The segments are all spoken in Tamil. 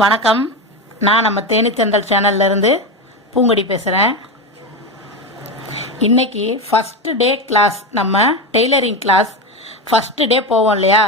வணக்கம். நான் நம்ம தேனித்தந்தல் சேனல்லேருந்து பூங்கொடி பேசுகிறேன். இன்றைக்கி ஃபஸ்ட்டு டே கிளாஸ், நம்ம டெய்லரிங் கிளாஸ் ஃபஸ்ட்டு டே போவோம் இல்லையா?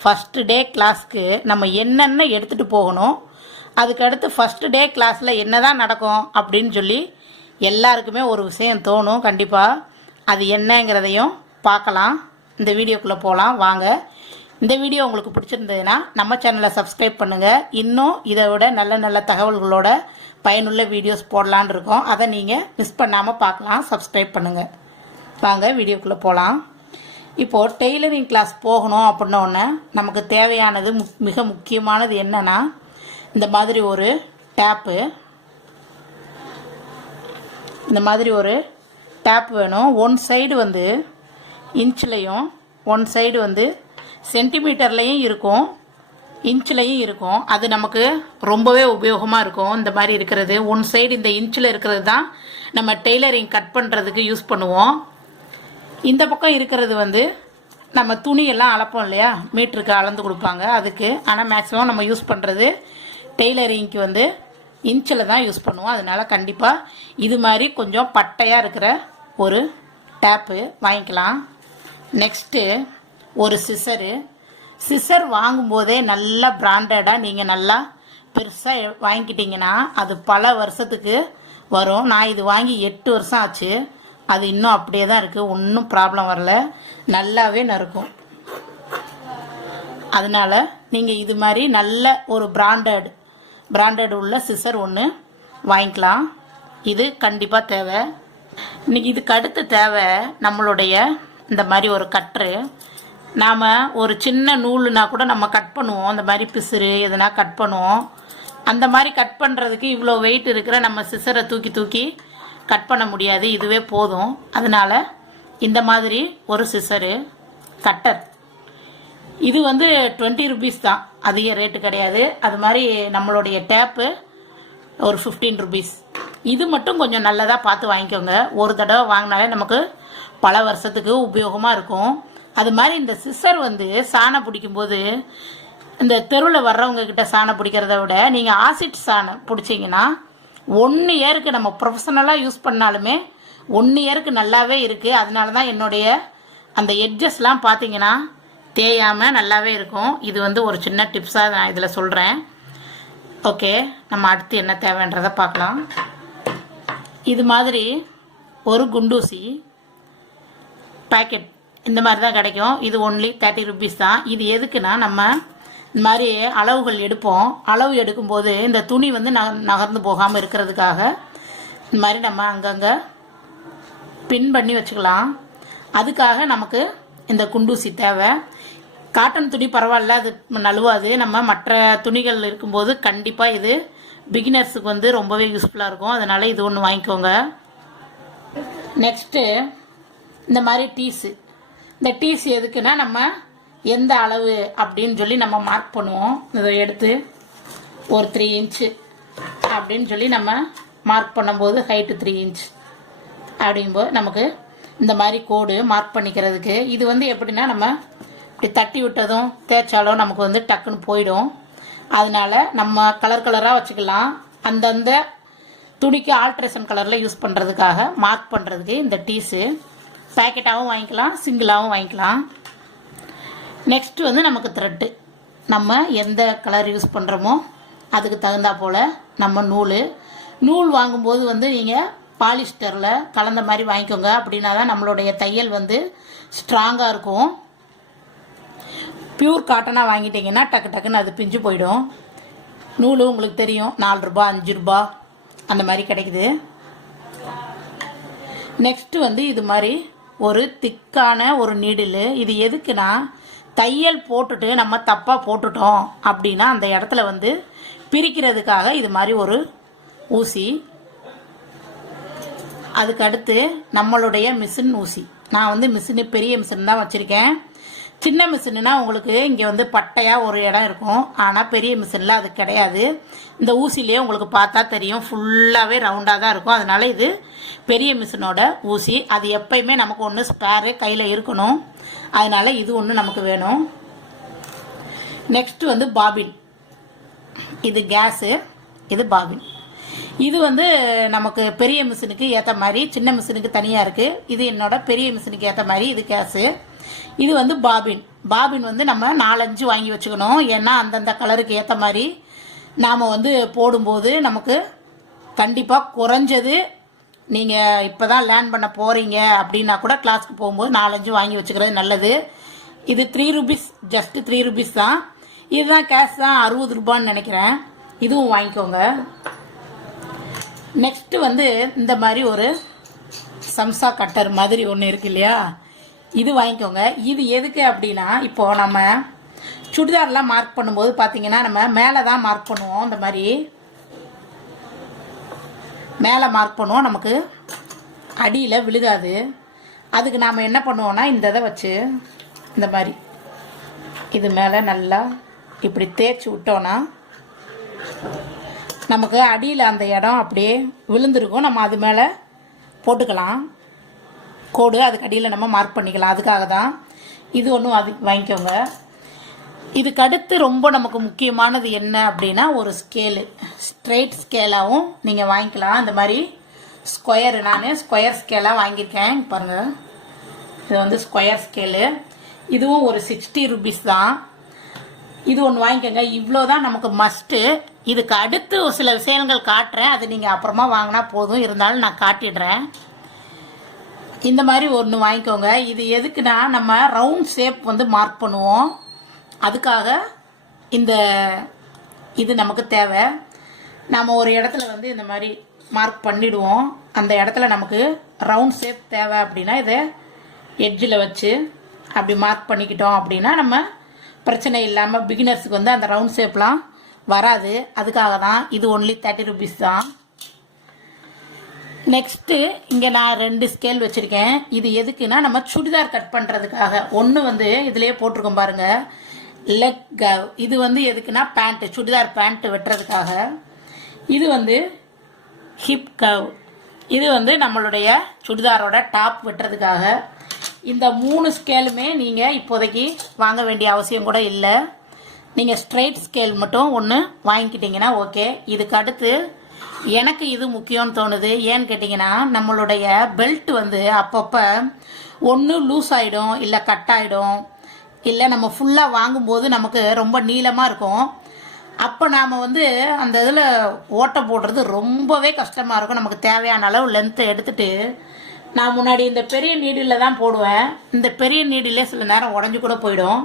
ஃபஸ்ட்டு டே கிளாஸ்க்கு நம்ம என்னென்ன எடுத்துகிட்டு போகணும், அதுக்கடுத்து ஃபஸ்ட்டு டே கிளாஸில் என்ன தான் நடக்கும் அப்படின்னு சொல்லி எல்லாருக்குமே ஒரு விஷயம் தோணும். கண்டிப்பாக அது என்னங்கிறதையும் பார்க்கலாம். இந்த வீடியோக்குள்ளே போகலாம் வாங்க. இந்த வீடியோ உங்களுக்கு பிடிச்சிருந்ததுன்னா நம்ம சேனலை சப்ஸ்கிரைப் பண்ணுங்கள். இன்னும் இதை விட நல்ல நல்ல தகவல்களோட பயனுள்ள வீடியோஸ் போடலான்னு இருக்கோம். அதை நீங்கள் மிஸ் பண்ணாமல் பார்க்கலாம். சப்ஸ்கிரைப் பண்ணுங்கள். வாங்க வீடியோக்குள்ளே போகலாம். இப்போது டெய்லரிங் கிளாஸ் போகணும் அப்படின்னோடனே நமக்கு தேவையானது மிக முக்கியமானது என்னென்னா, இந்த மாதிரி ஒரு டேப்பு, இந்த மாதிரி ஒரு டேப் வேணும். ஒன் சைடு வந்து இன்ச்லேயும் ஒன் சைடு வந்து சென்டிமீட்டர்லேயும் இருக்கும், இன்ச்லேயும் இருக்கும். அது நமக்கு ரொம்பவே உபயோகமாக இருக்கும். இந்த மாதிரி இருக்கிறது ஒன் சைடு இந்த இன்ச்சில் இருக்கிறது தான் நம்ம டெய்லரிங் கட் பண்ணுறதுக்கு யூஸ் பண்ணுவோம். இந்த பக்கம் இருக்கிறது வந்து நம்ம துணியெல்லாம் அளப்போம் இல்லையா, மீட்டருக்கு அளந்து கொடுப்பாங்க அதுக்கு. ஆனால் மேக்ஸிமம் நம்ம யூஸ் பண்ணுறது டெய்லரிங்க்கு வந்து இன்ச்சில் தான் யூஸ் பண்ணுவோம். அதனால் கண்டிப்பாக இது மாதிரி கொஞ்சம் பட்டையாக இருக்கிற ஒரு டேப்பு வாங்கிக்கலாம். நெக்ஸ்ட்டு ஒரு சிசர் வாங்கும்போதே நல்லா பிராண்டடாக நீங்கள் நல்லா பெருசாக வாங்கிக்கிட்டிங்கன்னா அது பல வருஷத்துக்கு வரும். நான் இது வாங்கி 8 வருஷம் ஆச்சு. அது இன்னும் அப்படியே தான் இருக்குது, ஒன்றும் ப்ராப்ளம் வரல, நல்லாவே நறுக்கும். அதனால் நீங்கள் இது மாதிரி நல்ல ஒரு பிராண்டட் உள்ள சிசர் ஒன்று வாங்கிக்கலாம். இது கண்டிப்பாக தேவை. இன்றைக்கி இதுக்கு அடுத்து தேவை நம்மளுடைய இந்த மாதிரி ஒரு கட்ரு. நாம் ஒரு சின்ன நூலுனா கூட நம்ம கட் பண்ணுவோம், இந்த மாதிரி பிசுறு எதுனா கட் பண்ணுவோம். அந்த மாதிரி கட் பண்ணுறதுக்கு இவ்வளோ வெயிட் இருக்கிற நம்ம சிசரை தூக்கி கட் பண்ண முடியாது, இதுவே போதும். அதனால் இந்த மாதிரி ஒரு சிசரு கட்டர், இது வந்து 20 ருபீஸ் தான், அதிக ரேட்டு கிடையாது. அது மாதிரி நம்மளுடைய டேப்பு ஒரு 15 ருபீஸ். இது மட்டும் கொஞ்சம் நல்லதாக பார்த்து வாங்கிக்கோங்க. ஒரு தடவை வாங்கினாலே நமக்கு பல வருஷத்துக்கு உபயோகமாக இருக்கும். அது மாதிரி இந்த சிசர் வந்து சாணம் பிடிக்கும்போது, இந்த தெருவில் வர்றவங்க கிட்ட சாணம் பிடிக்கிறத விட நீங்கள் ஆசிட் சாணம் பிடிச்சிங்கன்னா 1 இயருக்கு நம்ம ப்ரொஃபஷனலாக யூஸ் பண்ணாலுமே 1 இயருக்கு நல்லாவே இருக்குது. அதனால தான் என்னுடைய அந்த எட்ஜஸ்லாம் பார்த்தீங்கன்னா தேயாமல் நல்லாவே இருக்கும். இது வந்து ஒரு சின்ன டிப்ஸாக நான் இதில் சொல்கிறேன். ஓகே, நம்ம அடுத்து என்ன தேவைன்றதை பார்க்கலாம். இது மாதிரி ஒரு குண்டூசி பேக்கெட் இந்த மாதிரி தான் கிடைக்கும். இது ஒன்லி 30 ருபீஸ் தான். இது எதுக்குன்னா, நம்ம இந்த மாதிரி அளவுகள் எடுப்போம். அளவு எடுக்கும்போது இந்த துணி வந்து நகர்ந்து போகாமல் இருக்கிறதுக்காக இந்த மாதிரி நம்ம அங்கங்கே பின் பண்ணி வச்சுக்கலாம். அதுக்காக நமக்கு இந்த குண்டூசி தேவை. காட்டன் துணி பரவாயில்ல, அது நழுவாது. நம்ம மற்ற துணிகள் இருக்கும்போது கண்டிப்பாக இது பிகினர்ஸுக்கு வந்து ரொம்பவே யூஸ்ஃபுல்லாக இருக்கும். அதனால் இது ஒன்று வாங்கிக்கோங்க. நெக்ஸ்ட்டு இந்த மாதிரி டீஸு. இந்த டீஸ் எதுக்குன்னா, நம்ம எந்த அளவு அப்படின்னு சொல்லி நம்ம மார்க் பண்ணுவோம். இதை எடுத்து ஒரு 3 இன்ச்சு அப்படின்னு சொல்லி நம்ம மார்க் பண்ணும்போது ஹைட்டு 3 இன்ச் அப்படிங்கும்போது நமக்கு இந்த மாதிரி கோடு மார்க் பண்ணிக்கிறதுக்கு. இது வந்து எப்படின்னா, நம்ம இப்படி தட்டி விட்டதும் தேய்ச்சாலும் நமக்கு வந்து டக்குன்னு போயிடும். அதனால் நம்ம கலராக வச்சுக்கலாம். அந்தந்த துணிக்கு ஆல்ட்ரேஷன் கலரில் யூஸ் பண்ணுறதுக்காக மார்க் பண்ணுறதுக்கு இந்த டீஸு பேக்கெட்டாகவும் வாங்கிக்கலாம், சிங்கிளாகவும் வாங்கிக்கலாம். நெக்ஸ்ட்டு வந்து நமக்கு த்ரெட்டு. நம்ம எந்த கலர் யூஸ் பண்ணுறோமோ அதுக்கு தகுந்தா போல் நம்ம நூல் வாங்கும்போது வந்து நீங்கள் பாலிஸ்டரில் கலந்த மாதிரி வாங்கிக்கோங்க. அப்படின்னா தான் நம்மளுடைய தையல் வந்து ஸ்ட்ராங்காக இருக்கும். பியூர் காட்டனாக வாங்கிட்டிங்கன்னா டக்குன்னு அது பிஞ்சு போயிடும். நூல் உங்களுக்கு தெரியும், 4 ரூபா 5 ரூபா அந்த மாதிரி கிடைக்குது. நெக்ஸ்ட்டு வந்து இது மாதிரி ஒரு திக்கான ஒரு நீடில். இது எதுக்குன்னா, தையல் போட்டுட்டு நம்ம தப்பாக போட்டுட்டோம் அப்படின்னா அந்த இடத்துல வந்து பிரிக்கிறதுக்காக இது மாதிரி ஒரு ஊசி. அதுக்கடுத்து நம்மளுடைய மிஷின் ஊசி. நான் வந்து பெரிய மிஷின் தான் வச்சுருக்கேன். சின்ன மிஷின்னா உங்களுக்கு இங்கே வந்து பட்டையாக ஒரு இடம் இருக்கும். ஆனால் பெரிய மிஷினில் அது கிடையாது. இந்த ஊசிலேயே உங்களுக்கு பார்த்தா தெரியும், ஃபுல்லாகவே ரவுண்டாக தான் இருக்கும். அதனால் இது பெரிய மிஷினோட ஊசி. அது எப்பயுமே நமக்கு ஒன்று ஸ்பேரு கையில் இருக்கணும். அதனால் இது ஒன்று நமக்கு வேணும். நெக்ஸ்ட்டு வந்து பாபின். இது கேஸு, இது பாபின். இது வந்து நமக்கு பெரிய மிஷினுக்கு ஏற்ற மாதிரி, சின்ன மிஷினுக்கு தனியாக இருக்குது. இது என்னோட பெரிய மிஷினுக்கு ஏற்ற மாதிரி இது கேஸு. இது வந்து பாபின். பாபின் வந்து நம்ம 4-5 வாங்கி வச்சுக்கணும். ஏன்னா அந்தந்த கலருக்கு ஏற்ற மாதிரி நாம் வந்து போடும்போது நமக்கு கண்டிப்பாக குறைஞ்சது நீங்கள் இப்போ தான் லேர்ன் பண்ண போகிறீங்க அப்படின்னா கூட கிளாஸ்க்கு போகும்போது 4-5 வாங்கி வச்சுக்கிறது நல்லது. இது 3 rupees, ஜஸ்ட் 3 rupees தான். இதுதான் கேஷ் தான் 60 ரூபான்னு நினைக்கிறேன். இதுவும் வாங்கிக்கோங்க. நெக்ஸ்ட்டு வந்து இந்த மாதிரி ஒரு சம்சா கட்டர் மாதிரி ஒன்று இருக்கு இல்லையா, இது வாங்கிக்கோங்க. இது எதுக்கு அப்படின்னா, இப்போது நம்ம சுடிதார்லாம் மார்க் பண்ணும்போது பார்த்தீங்கன்னா நம்ம மேலே தான் மார்க் பண்ணுவோம். இந்த மாதிரி மேலே மார்க் பண்ணுவோம், நமக்கு அடியில் விழுகாது. அதுக்கு நாம் என்ன பண்ணுவோம்னா இந்த இதை வச்சு இந்த மாதிரி இது மேலே நல்லா இப்படி தேய்ச்சி விட்டோன்னா நமக்கு அடியில் அந்த இடம் அப்படியே விழுந்திருக்கும். நம்ம அது மேலே போட்டுக்கலாம் கோடு, அதுக்கு அடியில் நம்ம மார்க் பண்ணிக்கலாம். அதுக்காக தான் இது ஒன்றும் அது வாங்கிக்கோங்க. இதுக்கு அடுத்து ரொம்ப நமக்கு முக்கியமானது என்ன அப்படின்னா ஒரு ஸ்கேலு, ஸ்ட்ரெயிட் ஸ்கேலாகவும் நீங்கள் வாங்கிக்கலாம். இந்த மாதிரி ஸ்கொயரு, நான் ஸ்கொயர் ஸ்கேலாக வாங்கியிருக்கேன் பாருங்கள். இது வந்து ஸ்கொயர் ஸ்கேலு. இதுவும் ஒரு 60 rupees தான். இது ஒன்று வாங்கிக்கோங்க. இவ்வளோ தான் நமக்கு மஸ்ட்டு. இதுக்கு அடுத்து ஒரு சில விஷயங்கள் காட்டுறேன், அது நீங்கள் அப்புறமா வாங்கினா போதும். இருந்தாலும் நான் காட்டிடுறேன். இந்த மாதிரி ஒன்று வாங்கிக்கோங்க. இது எதுக்குன்னா நம்ம ரவுண்ட் ஷேப் வந்து மார்க் பண்ணுவோம். அதுக்காக இந்த இது நமக்கு தேவை. நம்ம ஒரு இடத்துல வந்து இந்த மாதிரி மார்க் பண்ணிவிடுவோம். அந்த இடத்துல நமக்கு ரவுண்ட் ஷேப் தேவை அப்படின்னா இதை எட்ஜில் வச்சு அப்படி மார்க் பண்ணிக்கிட்டோம் அப்படின்னா நம்ம பிரச்சனை இல்லாமல் பிகினர்ஸுக்கு வந்து அந்த ரவுண்ட் ஷேப்லாம் வராது. அதுக்காக தான் இது ஒன்லி 30 rupees தான். நெக்ஸ்ட்டு இங்கே நான் 2 ஸ்கேல் வச்சுருக்கேன். இது எதுக்குன்னா நம்ம சுடிதார் கட் பண்ணுறதுக்காக. ஒன்று வந்து இதுலேயே போட்டிருக்கோம் பாருங்கள், லெக் கவ். இது வந்து எதுக்குன்னா பேண்ட்டு, சுடிதார் பேண்ட்டு வெட்டுறதுக்காக. இது வந்து ஹிப் கவ். இது வந்து நம்மளுடைய சுடிதாரோட டாப் வெட்டுறதுக்காக. இந்த 3 ஸ்கேலுமே நீங்கள் இப்போதைக்கு வாங்க வேண்டிய அவசியம் கூட இல்லை. நீங்கள் ஸ்ட்ரெயிட் ஸ்கேல் மட்டும் ஒன்று வாங்கிக்கிட்டிங்கன்னா ஓகே. இதுக்கு அடுத்து எனக்கு இது முக்கியம்னு தோணுது. ஏன்னு கேட்டிங்கன்னா நம்மளுடைய பெல்ட் வந்து அப்பப்போ ஒன்று லூஸ் ஆகிடும், இல்லை கட் ஆகிடும், இல்லை நம்ம ஃபுல்லாக வாங்கும்போது நமக்கு ரொம்ப நீளமாக இருக்கும். அப்போ நாம் வந்து அந்த இதில் ஓட்டை போடுறது ரொம்பவே கஷ்டமாக இருக்கும். நமக்கு தேவையான அளவு லென்த்தை எடுத்துகிட்டு நான் முன்னாடி இந்த பெரிய நீடில் தான் போடுவேன். இந்த பெரிய நீடிலே சில நேரம் உடஞ்சி கூட போயிடும்.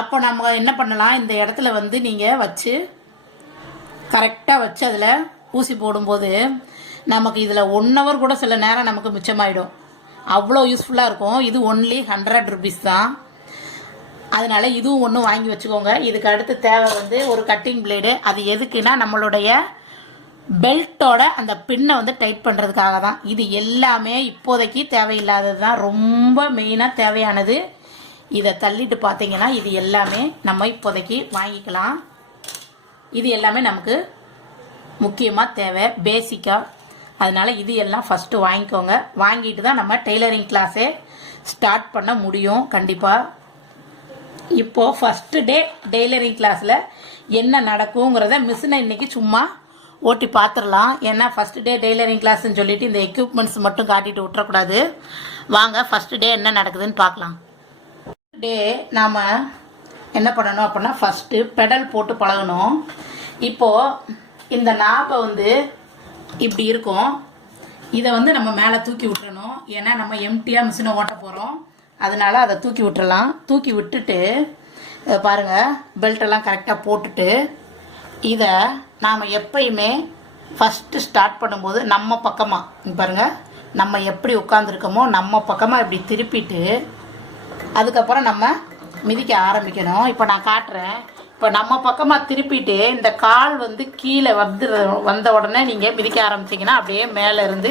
அப்போ நம்ம என்ன பண்ணலாம், இந்த இடத்துல வந்து நீங்கள் வச்சு கரெக்டாக வச்சு அதில் ஊசி போடும்போது நமக்கு இதில் 1 hour கூட சில நேரம் நமக்கு மிச்சமாயிடும். அவ்வளோ யூஸ்ஃபுல்லாக இருக்கும். இது ஒன்லி 100 rupees தான். அதனால இதுவும் ஒன்று வாங்கி வச்சுக்கோங்க. இதுக்கு அடுத்து தேவை வந்து ஒரு கட்டிங் பிளேடு. அது எதுக்குன்னா நம்மளுடைய பெல்ட்டோட அந்த பின்னை வந்து டைட் பண்ணுறதுக்காக தான். இது எல்லாமே இப்போதைக்கு தேவையில்லாதது தான், ரொம்ப மெயினாக தேவையானது. இதை தள்ளிட்டு பார்த்தீங்கன்னா இது எல்லாமே நம்ம இப்போதைக்கு வாங்கிக்கலாம். இது எல்லாமே நமக்கு முக்கியமாக தேவை, பேசிக்காக. அதனால் இது எல்லாம் ஃபஸ்ட்டு வாங்கிக்கோங்க. வாங்கிட்டு தான் நம்ம டெய்லரிங் கிளாஸே ஸ்டார்ட் பண்ண முடியும் கண்டிப்பாக. இப்போது ஃபஸ்ட்டு டே டெய்லரிங் கிளாஸில் என்ன நடக்குங்கிறத மிஷினை இன்றைக்கி சும்மா ஓட்டி பார்த்துடலாம். ஏன்னா ஃபஸ்ட்டு டே டெய்லரிங் கிளாஸ்ன்னு சொல்லிட்டு இந்த எக்யூப்மெண்ட்ஸ் மட்டும் காட்டிட்டு விட்டுறக்கூடாது. வாங்க ஃபஸ்ட்டு டே என்ன நடக்குதுன்னு பார்க்கலாம். டே நாம் என்ன பண்ணணும் அப்படின்னா ஃபஸ்ட்டு பெடல் போட்டு பழகணும். இப்போது இந்த நாப்பை வந்து இப்படி இருக்கும், இதை வந்து நம்ம மேலே தூக்கி விட்டுறணும். ஏன்னா நம்ம எம்டியாக மிஷினை ஓட்ட போகிறோம். அதனால அதை தூக்கி விட்டுறலாம். தூக்கி விட்டுட்டு பாருங்கள், பெல்ட்டெல்லாம் கரெக்டாக போட்டுட்டு இதை நாம் எப்பயுமே ஃபஸ்ட்டு ஸ்டார்ட் பண்ணும்போது நம்ம பக்கமாக பாருங்கள், நம்ம எப்படி உட்காந்துருக்கோமோ நம்ம பக்கமாக இப்படி திருப்பிட்டு அதுக்கப்புறம் நம்ம மிதிக்க ஆரம்பிக்கணும். இப்போ நான் காட்டுறேன். இப்போ நம்ம பக்கமாக திருப்பிட்டு இந்த கால் வந்து கீழே வந்த உடனே நீங்கள் மிதிக்க ஆரம்பிச்சிங்கன்னா அப்படியே மேலே இருந்து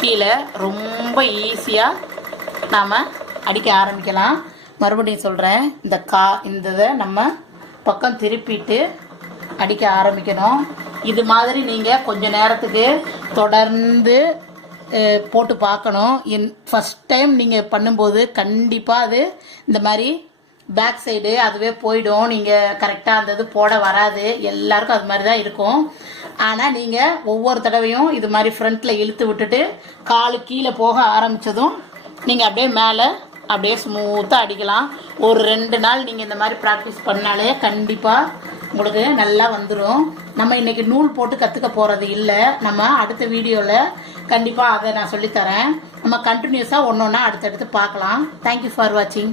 கீழே ரொம்ப ஈஸியாக நாம் அடிக்க ஆரம்பிக்கலாம். மறுபடியும் சொல்கிறேன், இந்த இதை நம்ம பக்கம் திருப்பிட்டு அடிக்க ஆரம்பிக்கணும். இது மாதிரி நீங்கள் கொஞ்சம் நேரத்துக்கு தொடர்ந்து போட்டு பார்க்கணும். ஃபஸ்ட் டைம் நீங்கள் பண்ணும்போது கண்டிப்பாக அது இந்த மாதிரி பேக் சைடு அதுவே போயிடும். நீங்கள் கரெக்டாக அந்த இது போட வராது. எல்லாருக்கும் அது மாதிரி தான் இருக்கும். ஆனால் நீங்கள் ஒவ்வொரு தடவையும் இது மாதிரி ஃப்ரண்ட்டில் இழுத்து விட்டுட்டு காலு கீழே போக ஆரம்பித்ததும் நீங்கள் அப்படியே மேலே அப்படியே ஸ்மூத்தாக அடிக்கலாம். ஒரு 2 நாள் நீங்கள் இந்த மாதிரி ப்ராக்டிஸ் பண்ணாலே கண்டிப்பாக உங்களுக்கு நல்லா வந்துடும். நம்ம இன்றைக்கி நூல் போட்டு கற்றுக்க போகிறது இல்லை. நம்ம அடுத்த வீடியோவில் கண்டிப்பாக அதை நான் சொல்லித்தரேன். நம்ம கண்டினியூஸாக ஒன்று ஒன்றா அடுத்தடுத்து பார்க்கலாம். தேங்க்யூ ஃபார் வாட்சிங்.